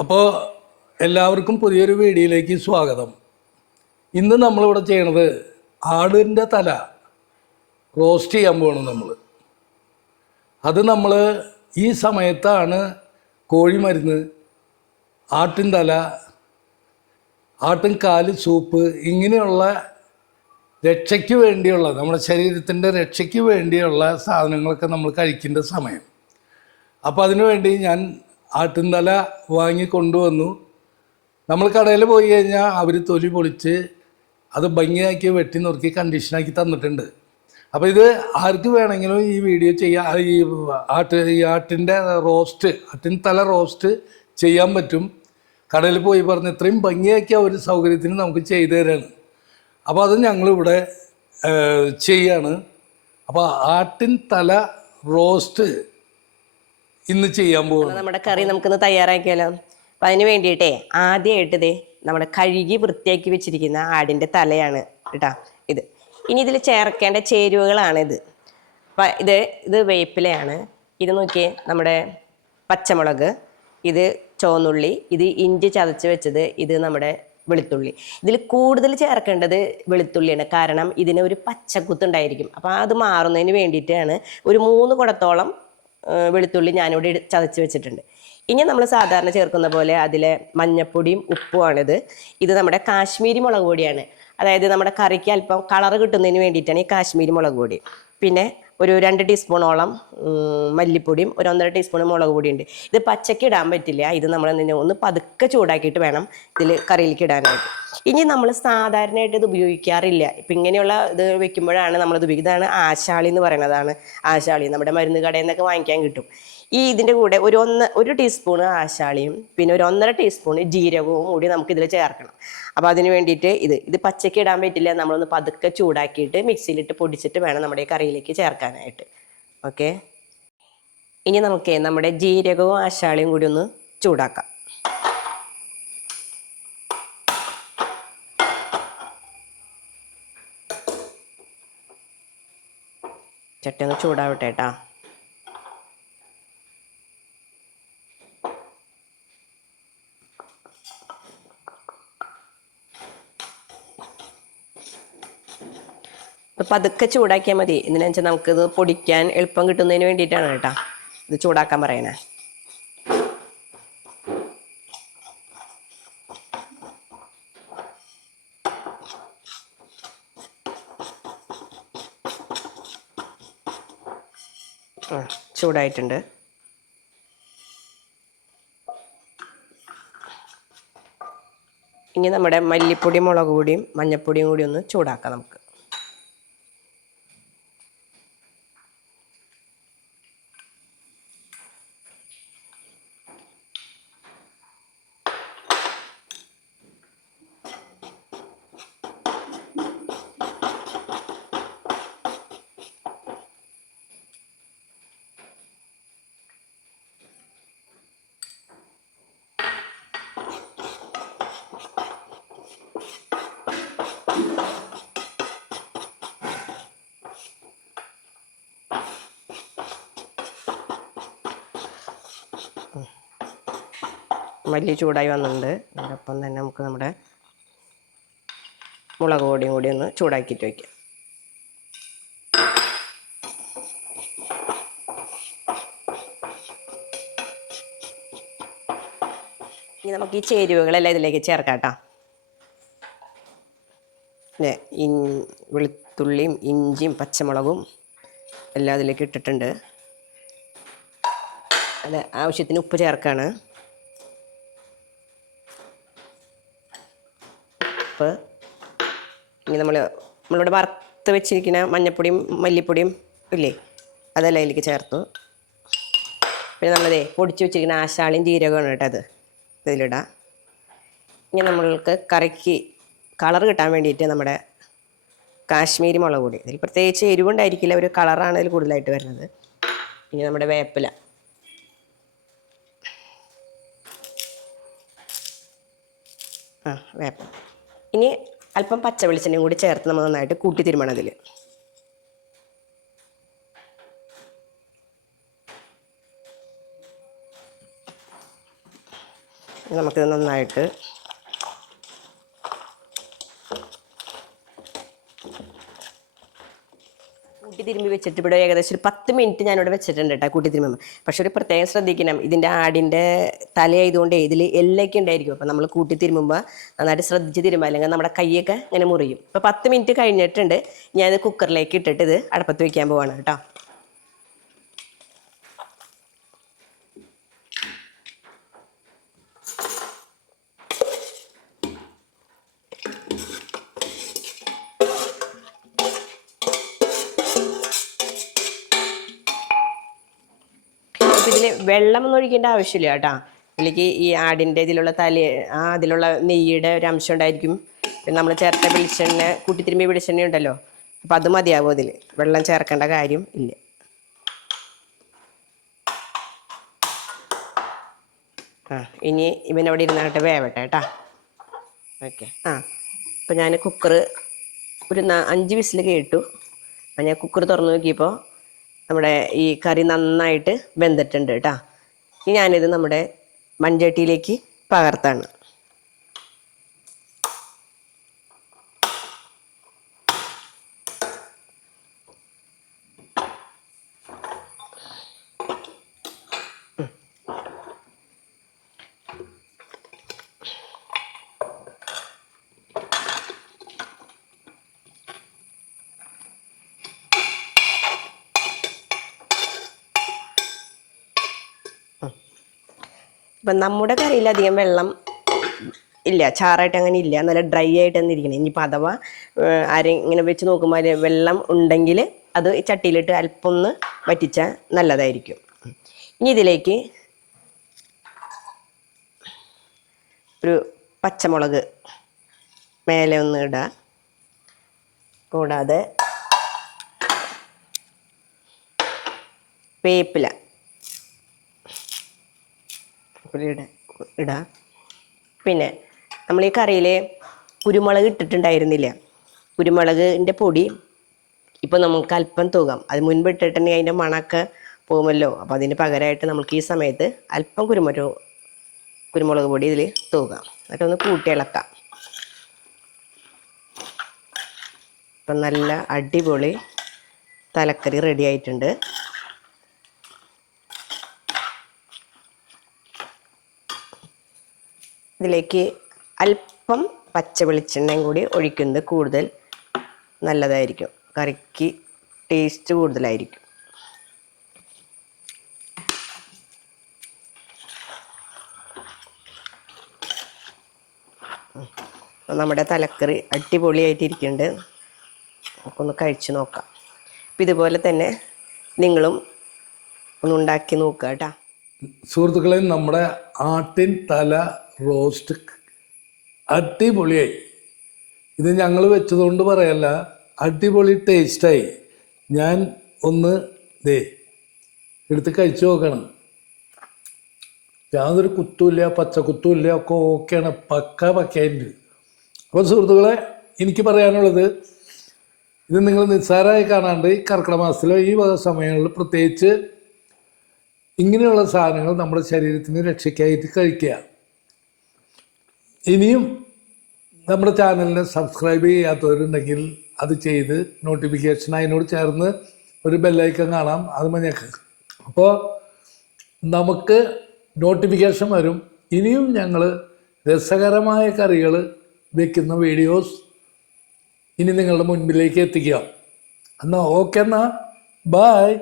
അപ്പോൾ എല്ലാവർക്കും പുതിയൊരു വീഡിയോയിലേക്ക് സ്വാഗതം. ഇന്ന് നമ്മളിവിടെ ചെയ്യണത് ആടിൻ്റെ തല റോസ്റ്റ് ചെയ്യാൻ പോകണം നമ്മൾ. അത് നമ്മൾ ഈ സമയത്താണ് കോഴിമരുന്ന്, ആട്ടിൻ തല, ആട്ടിൻ കാല് സൂപ്പ് ഇങ്ങനെയുള്ള രക്ഷയ്ക്ക് വേണ്ടിയുള്ള നമ്മുടെ ശരീരത്തിൻ്റെ രക്ഷയ്ക്ക് വേണ്ടിയുള്ള സാധനങ്ങളൊക്കെ നമ്മൾ കഴിക്കേണ്ട സമയം. അപ്പോൾ അതിനു വേണ്ടി ഞാൻ ആട്ടിൻ തല വാങ്ങി കൊണ്ടുവന്നു. നമ്മൾ കടയിൽ പോയി കഴിഞ്ഞാൽ അവർ തൊലി പൊളിച്ച് അത് ഭംഗിയാക്കി വെട്ടി നുറുക്കി കണ്ടീഷനാക്കി തന്നിട്ടുണ്ട്. അപ്പോൾ ഇത് ആർക്ക് വേണമെങ്കിലും ഈ വീഡിയോ ചെയ്യാം. ഈ ആട്ടിൻ്റെ റോസ്റ്റ്, ആട്ടിൻ തല റോസ്റ്റ് ചെയ്യാൻ പറ്റും. കടയിൽ പോയി പറഞ്ഞ് ഇത്രയും ഭംഗിയാക്കിയ ഒരു സൗകര്യത്തിന് നമുക്ക് ചെയ്തു തരാണ്. അപ്പോൾ അത് ഞങ്ങളിവിടെ ചെയ്യാണ്. അപ്പോൾ ആട്ടിൻ തല റോസ്റ്റ് ഇന്ന് ചെയ്യാൻ പോകുന്നത്. നമ്മുടെ കറി നമുക്കിന്ന് തയ്യാറാക്കിയാലോ. അപ്പം അതിന് വേണ്ടിയിട്ടേ ആദ്യമായിട്ട് നമ്മുടെ കഴുകി വൃത്തിയാക്കി വെച്ചിരിക്കുന്ന ആടിൻ്റെ തലയാണ് കേട്ടോ ഇത്. ഇനി ഇതിൽ ചേർക്കേണ്ട ചേരുവകളാണിത്. അപ്പം ഇത് വേപ്പിലയാണ്. ഇത് നോക്കിയേ, നമ്മുടെ പച്ചമുളക്, ഇത് ചുവന്നുള്ളി, ഇത് ഇഞ്ചി ചതച്ച് വെച്ചത്, ഇത് നമ്മുടെ വെളുത്തുള്ളി. ഇതിൽ കൂടുതൽ ചേർക്കേണ്ടത് വെളുത്തുള്ളിയാണ്. കാരണം ഇതിന് ഒരു പച്ചക്കുത്തുണ്ടായിരിക്കും. അപ്പോൾ അത് മാറുന്നതിന് വേണ്ടിയിട്ടാണ് ഒരു 3 കുടത്തോളം വെളുത്തുള്ളി ഞാനിവിടെ ചതച്ച് വെച്ചിട്ടുണ്ട്. ഇനി നമ്മൾ സാധാരണ ചേർക്കുന്ന പോലെ അതിലെ മഞ്ഞപ്പൊടിയും ഉപ്പുമാണിത്. ഇത് നമ്മുടെ കാശ്മീരി മുളക് പൊടിയാണ്. അതായത് നമ്മുടെ കറിക്ക് അല്പം കളറ് കിട്ടുന്നതിന് വേണ്ടിയിട്ടാണ് ഈ കാശ്മീരി മുളക് പൊടി. പിന്നെ ഒരു 2 ടീസ്പൂണോളം മല്ലിപ്പൊടിയും ഒരു 1.5 ടീസ്പൂൺ മുളക് പൊടിയുണ്ട്. ഇത് പച്ചക്ക് ഇടാൻ പറ്റില്ല. ഇത് നമ്മൾ ഒന്ന് പതുക്കെ ചൂടാക്കിയിട്ട് വേണം ഇതിൽ കറിയിലേക്ക് ഇടാനായിട്ട്. ഇനി നമ്മൾ സാധാരണയായിട്ട് ഇത് ഉപയോഗിക്കാറില്ല. ഇപ്പം ഇങ്ങനെയുള്ള ഇത് വെക്കുമ്പോഴാണ് നമ്മളിത് ഉപയോഗിക്കുന്നത്. ഇതാണ് ആശാളി എന്ന് പറയുന്നതാണ്. ആശാളി നമ്മുടെ മരുന്ന് കടയിൽ നിന്നൊക്കെ വാങ്ങിക്കാൻ കിട്ടും. ഇതിൻ്റെ കൂടെ ഒരു ടീസ്പൂൺ ആശാളിയും പിന്നെ ഒരു 1.5 ടീസ്പൂൺ ജീരകവും കൂടി നമുക്കിതിൽ ചേർക്കണം. അപ്പോൾ അതിന് വേണ്ടിയിട്ട് ഇത് പച്ചക്ക് ഇടാൻ പറ്റില്ല. നമ്മളൊന്ന് പതുക്കെ ചൂടാക്കിയിട്ട് മിക്സിയിലിട്ട് പൊടിച്ചിട്ട് വേണം നമ്മുടെ ഈ കറിയിലേക്ക് ചേർക്കാനായിട്ട്. ഓക്കെ, ഇനി നമുക്ക് നമ്മുടെ ജീരകവും ആശാളിയും കൂടി ഒന്ന് ചൂടാക്കാം. ചട്ടി ഒന്ന് ചൂടാവട്ടെ കേട്ടോ. പതുക്കെ ചൂടാക്കിയാൽ മതി. എന്തിനാ വെച്ചാൽ നമുക്കിത് പൊടിക്കാൻ എളുപ്പം കിട്ടുന്നതിന് വേണ്ടിയിട്ടാണ് കേട്ടോ ഇത് ചൂടാക്കാൻ പറയണേ. ചൂടായിട്ടുണ്ട്. ഇനി നമ്മുടെ മല്ലിപ്പൊടി, മുളക് പൊടിയും മഞ്ഞൾപ്പൊടിയും കൂടി ഒന്ന് ചൂടാക്കാം നമുക്ക്. മല്ലി ചൂടായി വന്നിട്ടുണ്ട്. അതിനൊപ്പം തന്നെ നമുക്ക് നമ്മുടെ മുളക് പൊടിയും കൂടി ഒന്ന് ചൂടാക്കിയിട്ട് വയ്ക്കാം. ഇനി നമുക്ക് ഈ ചേരുവകളെല്ലാം ഇതിലേക്ക് ചേർക്കാം കേട്ടോ. അല്ലേ, വെളുത്തുള്ളിയും ഇഞ്ചിയും പച്ചമുളകും എല്ലാം അതിലേക്ക് ഇട്ടിട്ടുണ്ട്. അത് ആവശ്യത്തിന് ഉപ്പ് ചേർക്കാണ്. ഇനി നമ്മളിവിടെ വറുത്ത് വെച്ചിരിക്കുന്ന മഞ്ഞൾപ്പൊടിയും മല്ലിപ്പൊടിയും ഇല്ലേ, അതെല്ലാം അതിലേക്ക് ചേർത്തു. പിന്നെ നമ്മളതേ പൊടിച്ച് വെച്ചിരിക്കുന്ന ആശാളിയും ജീരകമാണ് കേട്ടോ അത് ഇതിലിടാം. ഇനി നമ്മൾക്ക് കറിക്ക് കളർ കിട്ടാൻ വേണ്ടിയിട്ട് നമ്മുടെ കാശ്മീരി മുളക് പൊടി, ഇതിൽ പ്രത്യേകിച്ച് എരിവുണ്ടായിരിക്കില്ല, ഒരു കളറാണ് അതിൽ കൂടുതലായിട്ട് വരുന്നത്. ഇനി നമ്മുടെ വേപ്പില, വേപ്പില. ഇനി അല്പം പച്ച വെളിച്ചെണ്ണയും കൂടി ചേർത്ത് നമ്മൾ നന്നായിട്ട് കൂട്ടി തിരുമണം അതിൽ. നമുക്കിത് നന്നായിട്ട് കൂട്ടി തിരുമ്പി വെച്ചിട്ട് ഇവിടെ ഏകദേശം ഒരു 10 മിനിറ്റ് ഞാനിവിടെ വെച്ചിട്ടുണ്ട് കേട്ടോ കൂട്ടി തിരുമ്പുമ്പോൾ. പക്ഷെ ഒരു പ്രത്യേകം ശ്രദ്ധിക്കണം, ഇതിൻ്റെ ആടിൻ്റെ തലയായതുകൊണ്ട് ഇതിൽ എല്ലൊക്കെ ഉണ്ടായിരിക്കും. അപ്പോൾ നമ്മൾ കൂട്ടി തിരുമ്പുമ്പോൾ നന്നായിട്ട് ശ്രദ്ധിച്ച് തിരുമ്പോൾ, അല്ലെങ്കിൽ നമ്മുടെ കൈയൊക്കെ ഇങ്ങനെ മുറിയും. ഇപ്പോൾ 10 മിനിറ്റ് കഴിഞ്ഞിട്ടുണ്ട്. ഞാനിത് കുക്കറിലേക്ക് ഇട്ടിട്ട് ഇത് അടുപ്പത്ത് വയ്ക്കാൻ പോവാണ് കേട്ടോ. ഇതിൽ വെള്ളമൊന്നും ഒഴിക്കേണ്ട ആവശ്യമില്ല കേട്ടോ. ഇതിലേക്ക് ഈ ആടിൻ്റെ ഇതിലുള്ള അതിലുള്ള നെയ്യുടെ ഒരു അംശം ഉണ്ടായിരിക്കും. പിന്നെ നമ്മൾ ചേർത്ത വെളിച്ചെണ്ണ, കൂട്ടിത്തിരുമ്പി വെളിച്ചെണ്ണ ഉണ്ടല്ലോ, അപ്പം അത് മതിയാവും. അതിൽ വെള്ളം ചേർക്കേണ്ട കാര്യം ഇല്ല. ഇനി ഇവനവിടെ ഇരുന്നായിട്ട് വേവട്ടെ കേട്ടോ. ഓക്കെ. അപ്പോൾ ഞാൻ കുക്കറ് ഒരു 5 വിസിൽ കേട്ടു. അപ്പം ഞാൻ കുക്കർ തുറന്ന് നോക്കിയപ്പോൾ നമ്മുടെ ഈ കറി നന്നായിട്ട് വെന്തിട്ടുണ്ട് കേട്ടോ. ഇനി ഞാനിത് നമ്മുടെ മൺചട്ടിയിലേക്ക് പകർത്താണ്. ഇപ്പം നമ്മുടെ കറിയിൽ അധികം വെള്ളം ഇല്ല, ചാറായിട്ട് അങ്ങനെ ഇല്ല, നല്ല ഡ്രൈ ആയിട്ട് തന്നെ ഇരിക്കണം. ഇനിയിപ്പോൾ അഥവാ ആരെയും ഇങ്ങനെ വെച്ച് നോക്കുമ്പോൾ വെള്ളം ഉണ്ടെങ്കിൽ അത് ചട്ടിയിലിട്ട് അല്പം ഒന്ന് വറ്റിച്ചാൽ നല്ലതായിരിക്കും. ഇനി ഇതിലേക്ക് ഒരു പച്ചമുളക് മേലെ ഒന്ന് ഇടാം. കൂടാതെ വേപ്പില ഇടാം. പിന്നെ നമ്മൾ ഈ കറിയിൽ കുരുമുളക് ഇട്ടിട്ടുണ്ടായിരുന്നില്ല. കുരുമുളകിൻ്റെ പൊടി ഇപ്പോൾ നമുക്ക് അല്പം തൂകാം. അത് മുൻപ് ഇട്ടിട്ടുണ്ടെങ്കിൽ അതിൻ്റെ മണമൊക്കെ പോകുമല്ലോ. അപ്പോൾ അതിന് പകരമായിട്ട് നമുക്ക് ഈ സമയത്ത് അല്പം കുരുമുളക് പൊടി ഇതിൽ തൂകാം. എന്നിട്ടൊന്ന് കൂട്ടി ഇളക്കാം. അപ്പം നല്ല അടിപൊളി തലക്കറി റെഡി ആയിട്ടുണ്ട്. ഇതിലേക്ക് അല്പം പച്ച വെളിച്ചെണ്ണയും കൂടി ഒഴിക്കുന്നത് കൂടുതൽ നല്ലതായിരിക്കും. കറിക്ക് ടേസ്റ്റ് കൂടുതലായിരിക്കും. നമ്മുടെ തലക്കറി അടിപൊളിയായിട്ടിരിക്കുന്നുണ്ട്. നമുക്കൊന്ന് കഴിച്ച് നോക്കാം. അപ്പം ഇതുപോലെ തന്നെ നിങ്ങളും ഒന്ന് ഉണ്ടാക്കി നോക്കുക കേട്ടോ. സുഹൃത്തുക്കളെ, നമ്മുടെ ആട്ടിൻ തല റോസ്റ്റ് അടിപൊളിയായി. ഇത് ഞങ്ങൾ വെച്ചതുകൊണ്ട് പറയല്ല, അടിപൊളി ടേസ്റ്റായി. ഞാൻ ഒന്ന് എടുത്ത് കഴിച്ചു നോക്കണം. യാതൊരു കുത്തുമില്ല, പച്ചക്കുത്തുമില്ല, ഒക്കെ ഓക്കെയാണ്, പക്കയായിട്ടുണ്ട്. അപ്പോൾ സുഹൃത്തുക്കളെ, എനിക്ക് പറയാനുള്ളത്, ഇത് നിങ്ങൾ നിസ്സാരമായി കാണാണ്ട് ഈ കർക്കിടക മാസത്തിലോ ഈ വക സമയങ്ങളിൽ പ്രത്യേകിച്ച് ഇങ്ങനെയുള്ള സാധനങ്ങൾ നമ്മുടെ ശരീരത്തിന് രക്ഷയ്ക്കായിട്ട് കഴിക്കുക. ഇനിയും നമ്മുടെ ചാനലിനെ സബ്സ്ക്രൈബ് ചെയ്യാത്തവരുണ്ടെങ്കിൽ അത് ചെയ്ത് നോട്ടിഫിക്കേഷൻ അതിനോട് ചേർന്ന് ഒരു ബെല്ലൈക്കൺ കാണാം, അത് മഞ്ഞക്ക്. അപ്പോൾ നമുക്ക് നോട്ടിഫിക്കേഷൻ വരും. ഇനിയും ഞങ്ങൾ രസകരമായ കറികൾ വയ്ക്കുന്ന വീഡിയോസ് ഇനി നിങ്ങളുടെ മുൻപിലേക്ക് എത്തിക്കാം. എന്നാൽ ഓക്കെ, എന്നാൽ ബായ്.